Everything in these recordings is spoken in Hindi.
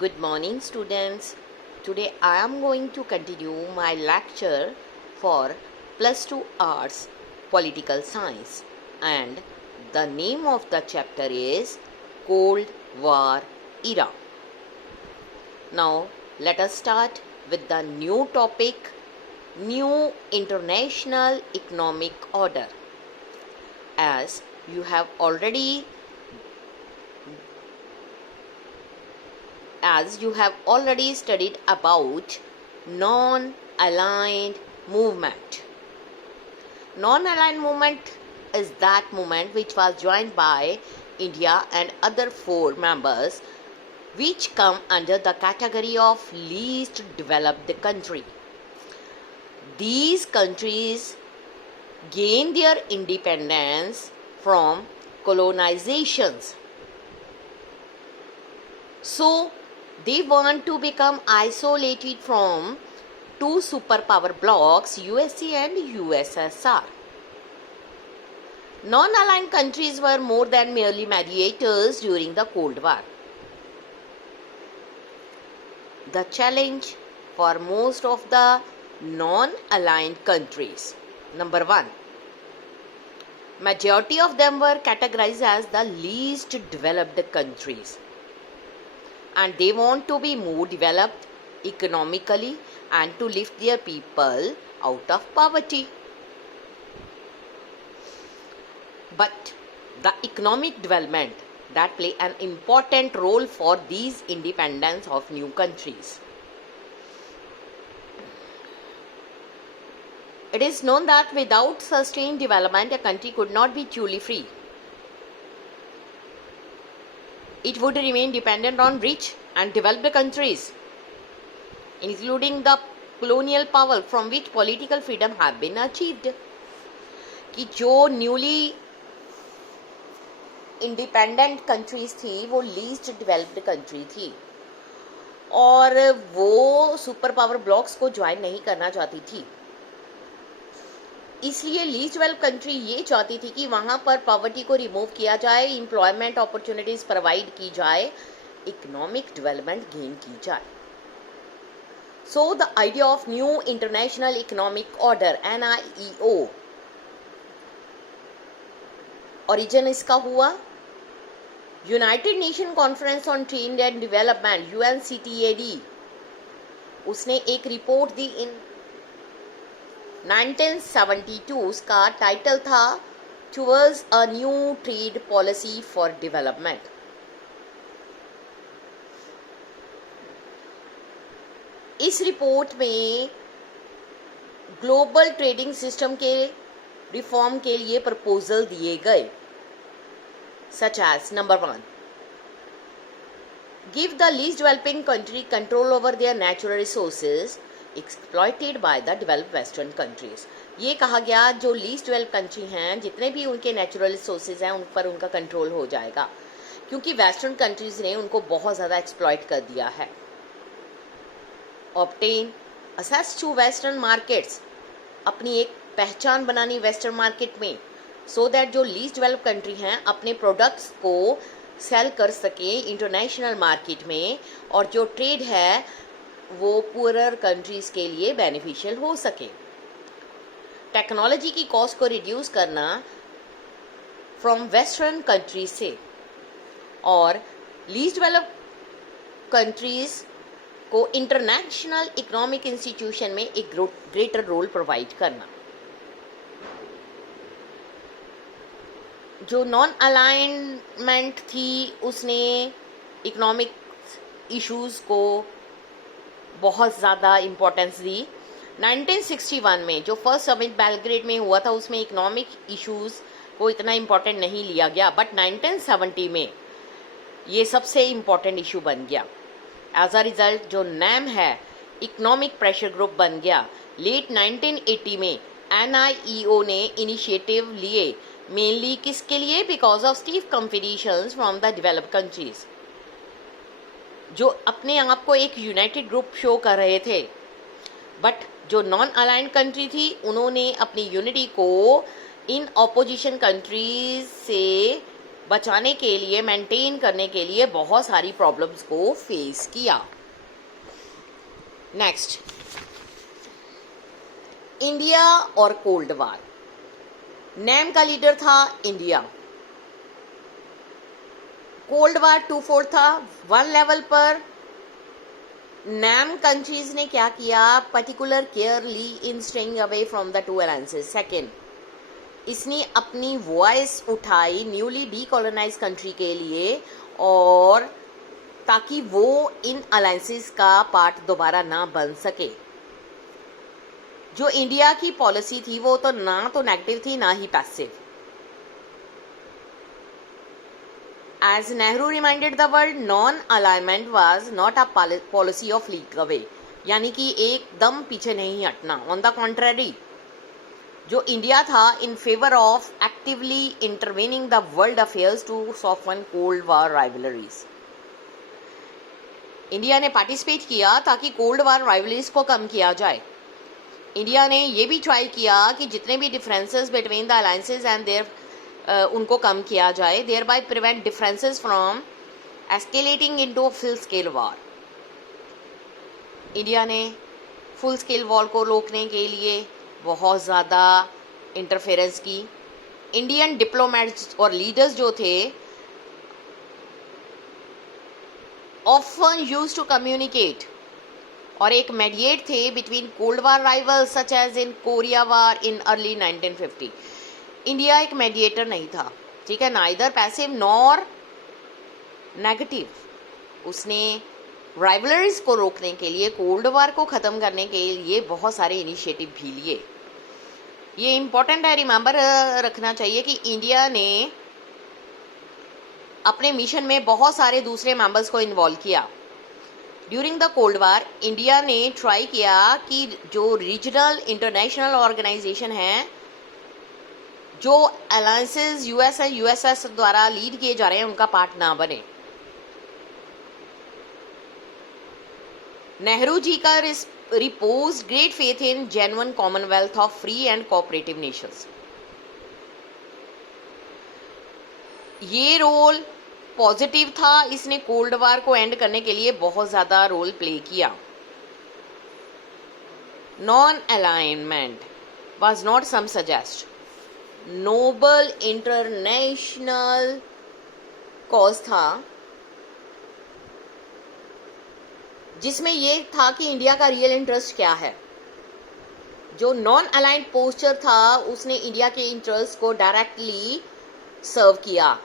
Good morning, students. Today I am going to continue my lecture for Plus 2 Arts Political Science, and the name of the chapter is Cold War Era. Now let us start with the new topic, New International Economic Order. As you have already studied about non-aligned movement. Non-aligned movement is that movement which was joined by India and other 4 members, which come under the category of least developed country. These countries gain their independence from colonizations. So they want to become isolated from 2 superpower blocs, USA and USSR. Non-aligned countries were more than merely mediators during the Cold War. The challenge for most of the non-aligned countries. Number 1. Majority of them were categorized as the least developed countries, and they want to be more developed economically and to lift their people out of poverty. But the economic development that play an important role for these independence of new countries. It is known that without sustained development, a country could not be truly free. It would remain dependent on rich and developed countries, including the colonial power from which political freedom have been achieved. कि जो न्यूली इंडिपेंडेंट कंट्रीज थी वो लीस्ट डेवलप्ड कंट्री थी और वो सुपर पावर ब्लॉक्स को ज्वाइन नहीं करना चाहती थी. इसलिए लीस्ट डेवलप्ड कंट्री ये चाहती थी कि वहां पर पॉवर्टी को रिमूव किया जाए, एम्प्लॉयमेंट अपॉर्चुनिटीज प्रोवाइड की जाए, इकोनॉमिक डेवलपमेंट गेन की जाए. So the idea of new international economic order NIEO, origin इसका हुआ United nation conference on trade and development UNCTAD. उसने एक रिपोर्ट दी इन 1972. उसका टाइटल था towards a new trade policy for development. इस रिपोर्ट में ग्लोबल ट्रेडिंग सिस्टम के रिफॉर्म के लिए प्रपोजल दिए गए, such as number 1, give the least developing country control over their natural resources exploited by the developed western countries. ये कहा गया जो लीस्ट डेवलप्ड कंट्री हैं, जितने भी उनके नेचुरल रिसोर्सेज हैं उन पर उनका कंट्रोल हो जाएगा, क्योंकि वेस्टर्न कंट्रीज ने उनको बहुत ज़्यादा एक्सप्लॉइट कर दिया है. Obtain access to western markets, अपनी एक पहचान बनानी वेस्टर्न मार्केट में, सो दैट जो लीस्ट डेवलप्ड कंट्री हैं अपने प्रोडक्ट्स को सेल कर सके इंटरनेशनल मार्केट में, और जो ट्रेड है वो पुअरर कंट्रीज के लिए बेनिफिशियल हो सके. टेक्नोलॉजी की कॉस्ट को रिड्यूस करना फ्रॉम वेस्टर्न कंट्रीज से, और लीस्ट डेवलप्ड कंट्रीज को इंटरनेशनल इकोनॉमिक इंस्टीट्यूशन में एक ग्रेटर रोल प्रोवाइड करना. जो नॉन अलाइनमेंट थी उसने इकोनॉमिक इश्यूज को बहुत ज़्यादा इम्पोर्टेंस दी. 1961 में जो फर्स्ट समिट बेलग्रेड में हुआ था उसमें इकोनॉमिक इश्यूज को इतना इम्पोर्टेंट नहीं लिया गया, बट 1970 में ये सबसे इम्पोर्टेंट इशू बन गया. एज अ रिजल्ट जो NAM है इकोनॉमिक प्रेशर ग्रुप बन गया. लेट 1980 में NIEO ने इनिशिएटिव लिए, मेनली किसके लिए? Because of stiff competitions from the developed countries, जो अपने आप को एक यूनाइटेड ग्रुप शो कर रहे थे, बट जो नॉन अलाइंड कंट्री थी उन्होंने अपनी यूनिटी को इन ऑपोजिशन कंट्रीज से बचाने के लिए, मेंटेन करने के लिए बहुत सारी प्रॉब्लम्स को फेस किया। नेक्स्ट, इंडिया और कोल्ड वार। नैम का लीडर था इंडिया। कोल्ड वार 2-4 था। वन लेवल पर नैम कंट्रीज ने क्या किया, पर्टिकुलर केयर ली in staying away from the two alliances. Second, इसने अपनी वॉइस उठाई न्यूली डीकोलोनाइज कंट्री के लिए, और ताकि वो इन अलायंसेस का पार्ट दोबारा ना बन सके। जो इंडिया की पॉलिसी थी वो तो ना तो नेगेटिव थी ना ही passive. As Nehru reminded the world, non-alignment was not a policy of leak away, यानी कि एकदम पीछे नहीं हटना। ऑन द कॉन्ट्ररी, जो इंडिया था in favour of actively intervening the world affairs to soften cold war rivalries. India ने पार्टिसिपेट किया ताकि कोल्ड वार राइवलरीज को कम किया जाए। इंडिया ने ये भी ट्राई किया कि जितने भी differences between the alliances and there उनको कम किया जाए, thereby prevent differences from escalating into full scale war. India ने फुल स्केल वॉर को रोकने के लिए बहुत ज़्यादा इंटरफेरेंस की। इंडियन डिप्लोमेट्स और लीडर्स जो थे ऑफन यूज्ड टू कम्युनिकेट और एक मेडिएट थे between cold war rivals such as in Korea war in early 1950। India एक मेडिएटर नहीं था, ठीक है, नाइदर पैसिव नॉर नेगेटिव। उसने राइवलरीज को रोकने के लिए, कोल्ड वार को ख़त्म करने के लिए बहुत सारे इनिशिएटिव भी लिए। ये इम्पोर्टेंट है, रिमेंबर रखना चाहिए कि इंडिया ने अपने मिशन में बहुत सारे दूसरे मेंबर्स को इन्वॉल्व किया। During the cold war India ने ट्राई किया कि जो रीजनल इंटरनेशनल ऑर्गेनाइजेशन हैं, जो अलायंसेस यूएस एंड यूएसएस द्वारा लीड किए जा रहे हैं, उनका पार्ट ना बने। नेहरू जी का repose great faith in genuine Commonwealth of free and cooperative Nations. ये रोल पॉजिटिव था, इसने कोल्ड वार को एंड करने के लिए बहुत ज्यादा रोल प्ले किया। Non alignment was not some suggest, noble international cause था, जिसमें ये था कि इंडिया का रियल इंटरेस्ट क्या है। जो नॉन अलाइंड पोस्चर था उसने इंडिया के इंटरेस्ट को डायरेक्टली सर्व किया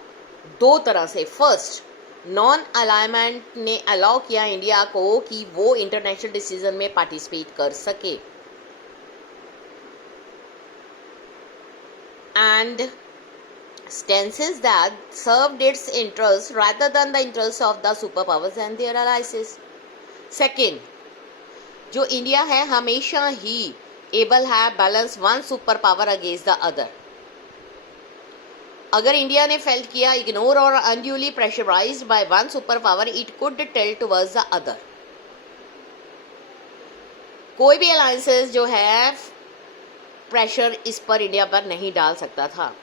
दो तरह से। फर्स्ट, नॉन अलाइनमेंट ने अलाउ किया इंडिया को कि वो इंटरनेशनल डिसीजन में पार्टिसिपेट कर सके, and stances that served its interests rather than the interests of the superpowers and their allies. Second, जो इंडिया है हमेशा ही एबल है balance one super power against the other. अगर इंडिया ने फेल्ट किया, इग्नोर और unduly pressurised by one super power, it could tilt towards the other. कोई भी अलायंसेस जो है प्रेशर इस पर इंडिया पर नहीं डाल सकता था।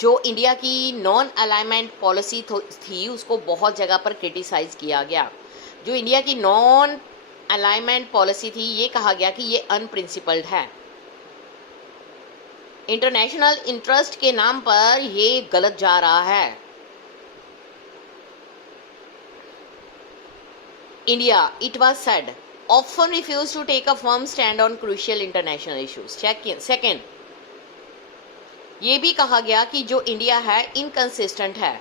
जो इंडिया की नॉन अलाइनमेंट पॉलिसी थी उसको बहुत जगह पर क्रिटिसाइज किया गया। जो इंडिया की नॉन अलाइनमेंट पॉलिसी थी ये कहा गया कि ये अनप्रिंसिपल्ड है, इंटरनेशनल इंटरेस्ट के नाम पर ये गलत जा रहा है। India, it was said, often refused to take a firm stand on crucial international issues. Second, ये भी कहा गया कि जो इंडिया है इनकंसिस्टेंट है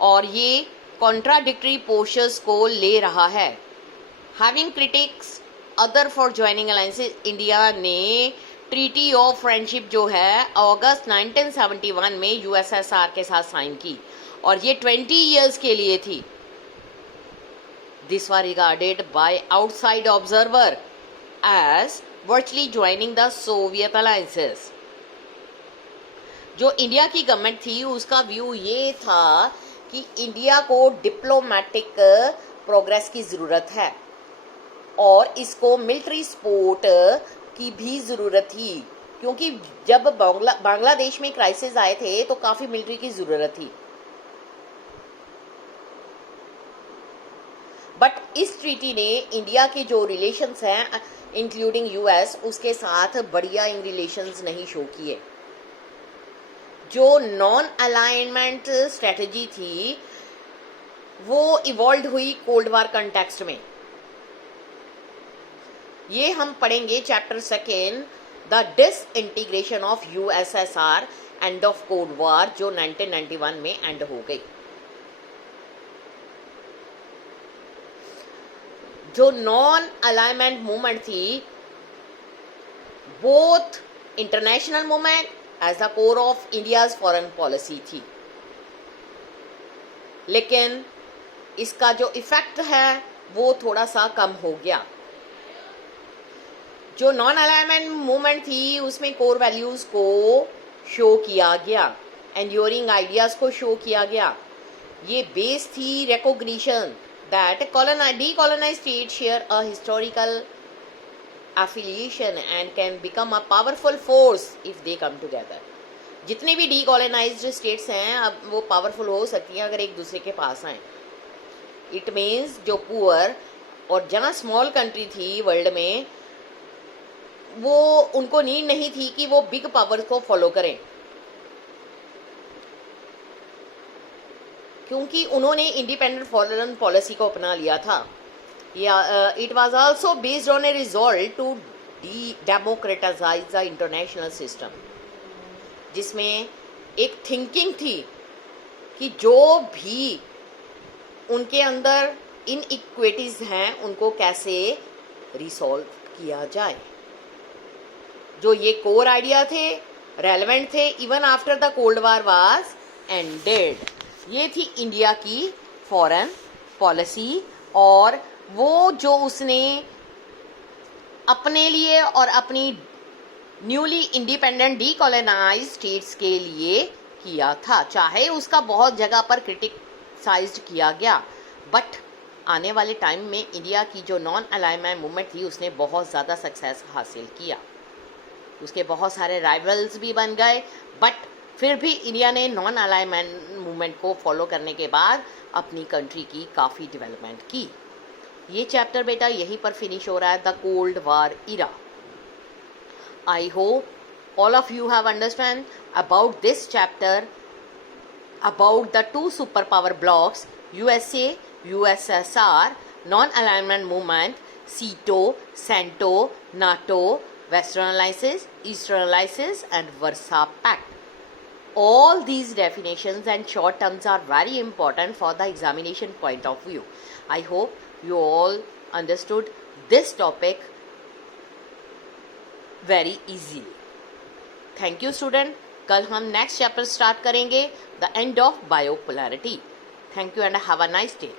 और ये कॉन्ट्राडिक्टरी पोस्चर्स को ले रहा है। Having critics other for joining alliances, India ने ट्रीटी ऑफ फ्रेंडशिप जो है अगस्त 1971 में यूएसएसआर के साथ साइन की और ये 20 ईयर्स के लिए थी। This was regarded by outside observer as virtually joining the Soviet alliances. जो इंडिया की गवर्नमेंट थी उसका व्यू ये था कि इंडिया को डिप्लोमेटिक प्रोग्रेस की ज़रूरत है और इसको मिलिट्री सपोर्ट की भी ज़रूरत थी, क्योंकि जब बांग्लादेश में क्राइसिस आए थे तो काफ़ी मिलिट्री की ज़रूरत थी। बट इस ट्रीटी ने इंडिया के जो रिलेशंस हैं इंक्लूडिंग यूएस उसके साथ बढ़िया इन रिलेशंस नहीं शो किए। जो नॉन अलाइनमेंट स्ट्रेटजी थी वो इवॉल्व हुई कोल्ड वार कंटेक्स्ट में। ये हम पढ़ेंगे chapter second, the disintegration of USSR, end of cold war, जो 1991 में एंड हो गई। जो नॉन अलाइनमेंट मूवमेंट थी, both international movement as the core of India's foreign policy थी, लेकिन इसका जो इफेक्ट है वो थोड़ा सा कम हो गया। जो नॉन अलाइनमेंट मूवमेंट थी उसमें कोर वैल्यूज को शो किया गया, एंड्योरिंग आइडियाज को शो किया गया। ये बेस थी recognition that decolonized states share a historical affiliation and can become a powerful force if they come together। जितने भी डीकॉलोनाइज्ड स्टेट्स हैं अब वो पावरफुल हो सकती हैं अगर एक दूसरे के पास आए। इट मीन्स जो पुअर और जहाँ स्मॉल कंट्री थी वर्ल्ड में, वो उनको नीड नहीं थी कि वो बिग पावर को फॉलो करें, क्योंकि उन्होंने इंडिपेंडेंट फॉरेन पॉलिसी को अपना लिया था। It was also based on a resolve to democratise the international system, जिसमें एक थिंकिंग थी कि जो भी उनके अंदर इनइक्विटीज हैं उनको कैसे रिसॉल्व किया जाए। जो ये कोर आइडिया थे, रेलेवेंट थे even after the cold war was ended. ये थी इंडिया की फॉरेन पॉलिसी, और वो जो उसने अपने लिए और अपनी न्यूली इंडिपेंडेंट डीकॉलोनाइज्ड स्टेट्स के लिए किया था। चाहे उसका बहुत जगह पर क्रिटिसाइज्ड किया गया, बट आने वाले टाइम में इंडिया की जो नॉन अलाइनमेंट मूवमेंट थी उसने बहुत ज़्यादा सक्सेस हासिल किया। उसके बहुत सारे राइवल्स भी बन गए, बट फिर भी इंडिया ने नॉन अलाइनमेंट मूवमेंट को फॉलो करने के बाद अपनी कंट्री की काफ़ी डेवलपमेंट की। ये चैप्टर बेटा यहीं पर फिनिश हो रहा है, the cold war era. I hope all of you have understand about this chapter about the two superpower blocks USA, USSR, non-alignment movement, SEATO, CENTO, NATO, Western Alliances, Eastern Alliances and Warsaw Pact. All these definitions and short terms are very important for the examination point of view. I hope you all understood this topic very easily. Thank you student. कल हम next chapter start करेंगे, the end of biopolarity. Thank you and have a nice day.